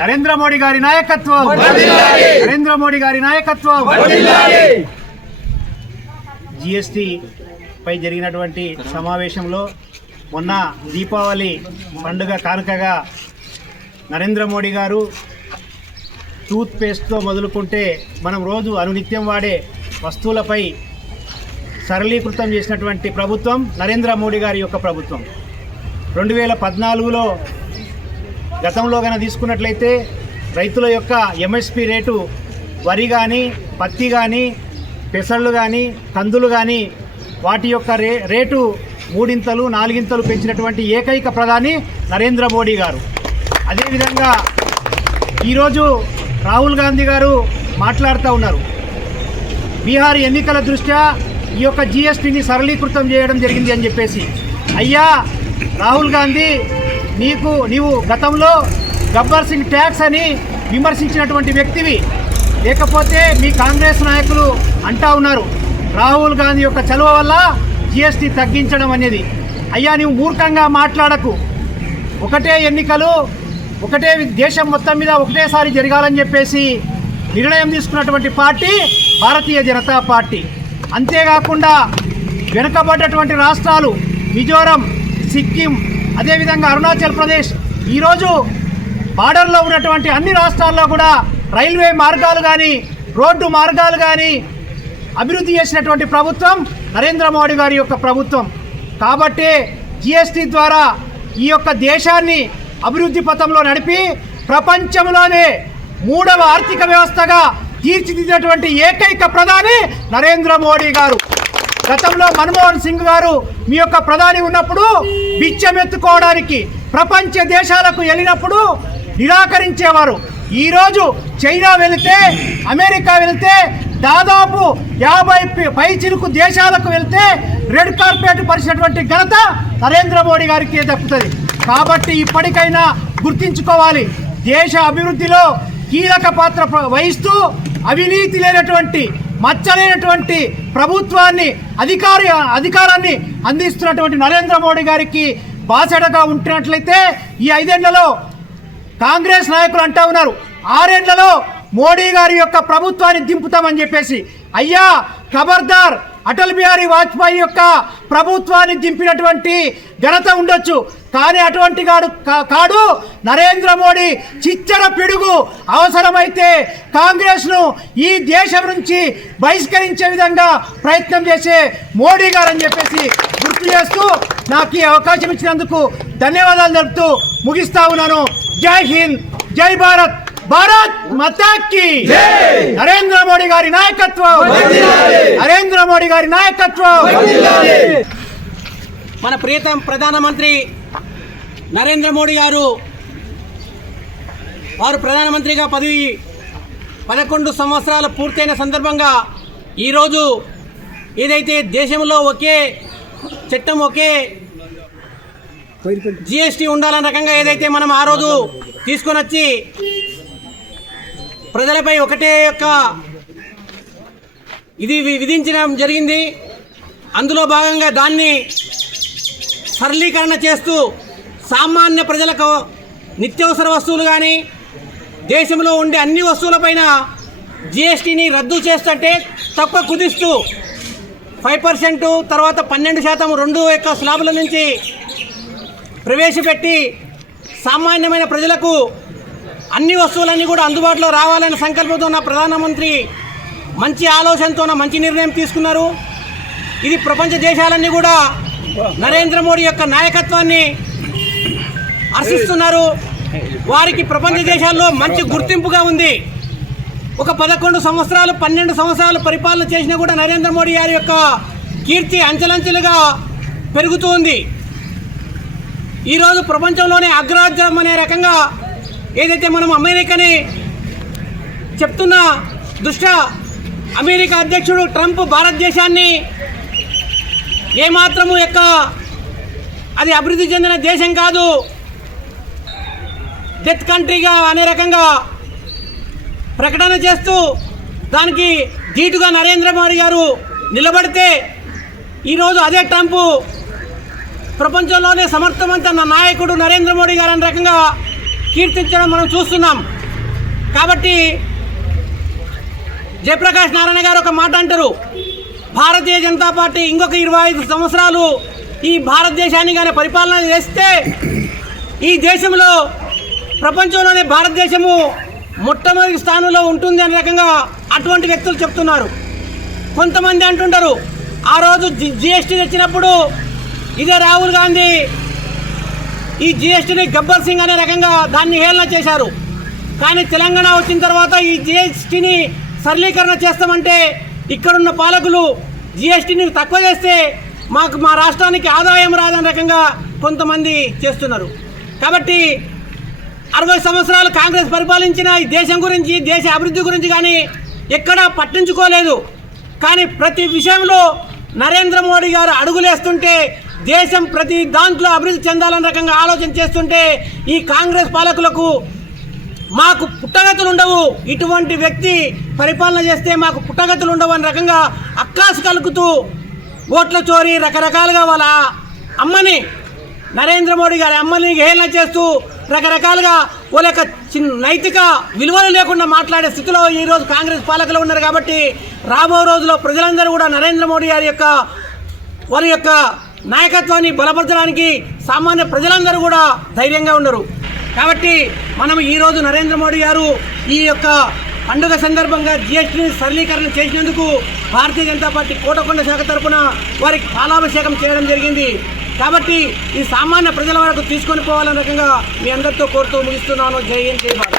నరేంద్ర మోడీ గారి నాయకత్వం. నరేంద్ర మోడీ గారి నాయకత్వం. జిఎస్టి పై జరిగినటువంటి సమావేశంలో మొన్న దీపావళి పండుగ కానుకగా నరేంద్ర మోడీ గారు టూత్ పేస్ట్తో మొదలుకుంటే మనం రోజు అనునిత్యం వాడే వస్తువులపై సరళీకృతం చేసినటువంటి ప్రభుత్వం నరేంద్ర మోడీ గారి యొక్క ప్రభుత్వం. రెండు వేల పద్నాలుగులో గతంలో కనుక తీసుకున్నట్లయితే రైతుల యొక్క ఎంఎస్పి రేటు వరి కానీ పత్తి కానీ పెసళ్ళు కానీ కందులు కానీ వాటి యొక్క రే రేటు మూడింతలు నాలుగింతలు పెంచినటువంటి ఏకైక ప్రధాని నరేంద్ర మోడీ గారు. అదేవిధంగా ఈరోజు రాహుల్ గాంధీ గారు మాట్లాడుతూ ఉన్నారు. బీహార్ ఎన్నికల దృష్ట్యా ఈ యొక్క జిఎస్టీని సరళీకృతం చేయడం జరిగింది అని చెప్పేసి. అయ్యా రాహుల్ గాంధీ నీకు నీవు గతంలో గబ్బర్ సింగ్ ట్యాక్స్ అని విమర్శించినటువంటి వ్యక్తివి. లేకపోతే మీ కాంగ్రెస్ నాయకులు అంటా ఉన్నారు రాహుల్ గాంధీ యొక్క చలువ వల్ల జిఎస్టీ తగ్గించడం అనేది. అయ్యా నీవు మూర్ఖంగా మాట్లాడకు. ఒకటే ఎన్నికలు ఒకటే దేశం మొత్తం మీద ఒకటేసారి జరగాలని చెప్పేసి నిర్ణయం తీసుకున్నటువంటి పార్టీ భారతీయ జనతా పార్టీ. అంతేకాకుండా వెనుకబడ్డటువంటి రాష్ట్రాలు మిజోరం సిక్కిం అదేవిధంగా అరుణాచల్ ప్రదేశ్ ఈరోజు బార్డర్లో ఉన్నటువంటి అన్ని రాష్ట్రాల్లో కూడా రైల్వే మార్గాలు కానీ రోడ్డు మార్గాలు కానీ అభివృద్ధి చేసినటువంటి ప్రభుత్వం నరేంద్ర మోడీ గారి యొక్క ప్రభుత్వం. కాబట్టే జిఎస్టీ ద్వారా ఈ యొక్క దేశాన్ని అభివృద్ధి పథంలో నడిపి ప్రపంచంలోనే మూడవ ఆర్థిక వ్యవస్థగా తీర్చిదిద్దినటువంటి ఏకైక ప్రధాని నరేంద్ర మోడీ గారు. గతంలో మన్మోహన్ సింగ్ గారు మీ యొక్క ప్రధాని ఉన్నప్పుడు బిచ్చమెత్తుకోవడానికి ప్రపంచ దేశాలకు వెళ్ళినప్పుడు నిరాకరించేవారు. ఈరోజు చైనా వెళితే అమెరికా వెళితే దాదాపు యాభై పై- చిరుకు దేశాలకు వెళ్తే రెడ్ కార్పెట్ పరిచినటువంటి ఘనత నరేంద్ర మోడీ గారికి దక్కుతుంది. కాబట్టి ఇప్పటికైనా గుర్తించుకోవాలి. దేశ అభివృద్ధిలో కీలక పాత్ర వహిస్తూ అవినీతి లేనటువంటి మచ్చలేనటువంటి ప్రభుత్వాన్ని అధికార అధికారాన్ని అందిస్తున్నటువంటి నరేంద్ర మోడీ గారికి బాసడగా ఉంటున్నట్లయితే ఈ ఐదేళ్ళలో కాంగ్రెస్ నాయకులు అంటా ఉన్నారు ఆరేళ్ళలో మోడీ గారి యొక్క ప్రభుత్వాన్ని దింపుతామని చెప్పేసి. అయ్యా ఖబర్దార్ అటల్ బిహారీ వాజ్పేయి యొక్క ప్రభుత్వాన్ని దింపినటువంటి ఘనత ఉండొచ్చు కానీ అటువంటి కాడు కా- కాడు నరేంద్ర మోడీ చిచ్చర పిడుగు అవసరమైతే కాంగ్రెస్ను ఈ దేశం నుంచి బహిష్కరించే విధంగా ప్రయత్నం చేసే మోడీ గారు అని చెప్పేసి గుర్తు చేస్తూ నాకు ఈ అవకాశం ఇచ్చినందుకు ధన్యవాదాలు తెలుపుతూ ముగిస్తా ఉన్నాను. జై హింద్ జై భారత్ భారత్ మతాకి నరేంద్ర మోడీ గారి నాయకత్వం నరేంద్ర మోడీ గారి నాయకత్వం. మన ప్రియతం ప్రధానమంత్రి నరేంద్ర మోడీ గారు వారు ప్రధానమంత్రిగా పదవి పదకొండు సంవత్సరాలు పూర్తయిన సందర్భంగా ఈరోజు ఏదైతే దేశంలో ఒకే చట్టం ఒకే జిఎస్టీ ఉండాలన్న రకంగా ఏదైతే మనం ఆ రోజు తీసుకొని వచ్చి ప్రజలపై ఒకటే యొక్క ఇది విధించడం జరిగింది. అందులో భాగంగా దాన్ని సరళీకరణ చేస్తూ సామాన్య ప్రజలకు నిత్యావసర వస్తువులు కానీ దేశంలో ఉండే అన్ని వస్తువులపైన జిఎస్టీని రద్దు చేస్తుంటే తక్కువ కుదిస్తూ ఫైవ్ పర్సెంట్ తర్వాత పన్నెండు శాతం రెండు యొక్క స్లాబుల నుంచి ప్రవేశపెట్టి సామాన్యమైన ప్రజలకు అన్ని వస్తువులన్నీ కూడా అందుబాటులో రావాలనే సంకల్పంతో ఉన్న ప్రధానమంత్రి మంచి ఆలోచనతో మంచి నిర్ణయం తీసుకున్నారు. ఇది ప్రపంచ దేశాలన్నీ కూడా నరేంద్ర మోడీ యొక్క నాయకత్వాన్ని హర్షిస్తున్నారు. వారికి ప్రపంచ దేశాల్లో మంచి గుర్తింపుగా ఉంది. ఒక పదకొండు సంవత్సరాలు పన్నెండు సంవత్సరాలు పరిపాలన చేసినా కూడా నరేంద్ర మోడీ గారి యొక్క కీర్తి అంచెలంచెలుగా పెరుగుతూ ఉంది. ఈరోజు ప్రపంచంలోనే అగ్రరాజ్యం అనే రకంగా ఏదైతే మనం అమెరికాని చెప్తున్న దృష్ట్యా అమెరికా అధ్యక్షుడు ట్రంప్ భారతదేశాన్ని ఏమాత్రము యొక్క అది అభివృద్ధి చెందిన దేశం కాదు. డెత్ కంట్రీగా అనే రకంగా ప్రకటన చేస్తూ దానికి ధీటుగా నరేంద్ర మోడీ గారు నిలబడితే ఈరోజు అదే ట్రంప్ ప్రపంచంలోనే సమర్థవంతమైన నాయకుడు నరేంద్ర మోడీ గారు అనే రకంగా కీర్తించడం మనం చూస్తున్నాం. కాబట్టి జయప్రకాష్ నారాయణ గారు ఒక మాట అంటారు. భారతీయ జనతా పార్టీ ఇంకొక ఇరవై ఐదు సంవత్సరాలు ఈ భారతదేశాన్ని కానీ పరిపాలన చేస్తే ఈ దేశంలో ప్రపంచంలోనే భారతదేశము మొట్టమొదటి స్థానంలో ఉంటుంది అనే రకంగా అటువంటి వ్యక్తులు చెప్తున్నారు. కొంతమంది అంటుంటారు ఆ రోజు జి జిఎస్టీ తెచ్చినప్పుడు ఇదే రాహుల్ గాంధీ ఈ జిఎస్టీని గబ్బర్ సింగ్ అనే రకంగా దాన్ని హేళన చేశారు. కానీ తెలంగాణ వచ్చిన తర్వాత ఈ జిఎస్టీని సరళీకరణ చేస్తామంటే ఇక్కడున్న పాలకులు జిఎస్టీని తక్కువ చేస్తే మాకు మా రాష్ట్రానికి ఆదాయం రాదనే రకంగా కొంతమంది చేస్తున్నారు. కాబట్టి అరవై సంవత్సరాలు కాంగ్రెస్ పరిపాలించిన ఈ దేశం గురించి దేశ అభివృద్ధి గురించి కానీ ఎక్కడా పట్టించుకోలేదు. కానీ ప్రతి విషయంలో నరేంద్ర మోడీ గారు అడుగులేస్తుంటే దేశం ప్రతి దాంట్లో అభివృద్ధి చెందాలన్న రకంగా ఆలోచన చేస్తుంటే ఈ కాంగ్రెస్ పాలకులకు మాకు పుట్టగతులు ఉండవు. ఇటువంటి వ్యక్తి పరిపాలన చేస్తే మాకు పుట్టగతులు ఉండవు అనే రకంగా అక్కాసు కలుపుతూ ఓట్ల చోరీ రకరకాలుగా వాళ్ళ అమ్మని నరేంద్ర మోడీ గారి అమ్మని హేళన చేస్తూ రకరకాలుగా వాళ్ళ యొక్క చిన్న నైతిక విలువలు లేకుండా మాట్లాడే స్థితిలో ఈరోజు కాంగ్రెస్ పాలకులు ఉన్నారు కాబట్టి రాబో రోజుల్లో ప్రజలందరూ కూడా నరేంద్ర మోడీ గారి యొక్క వారి యొక్క నాయకత్వాన్ని బలపరచడానికి సామాన్య ప్రజలందరూ కూడా ధైర్యంగా ఉన్నారు. కాబట్టి మనం ఈరోజు నరేంద్ర మోడీ గారు ఈ యొక్క పండుగ సందర్భంగా జిఎస్టీని సరళీకరణ చేసినందుకు భారతీయ జనతా పార్టీ కోటకొండ శాఖ తరఫున వారికి పాలాభిషేకం చేయడం జరిగింది. కాబట్టి ఈ సామాన్య ప్రజల వరకు తీసుకొని పోవాలనే రకంగా మీ అందరితో కోరుతూ ముగిస్తున్నాను. జై హింద్ జై భారత్.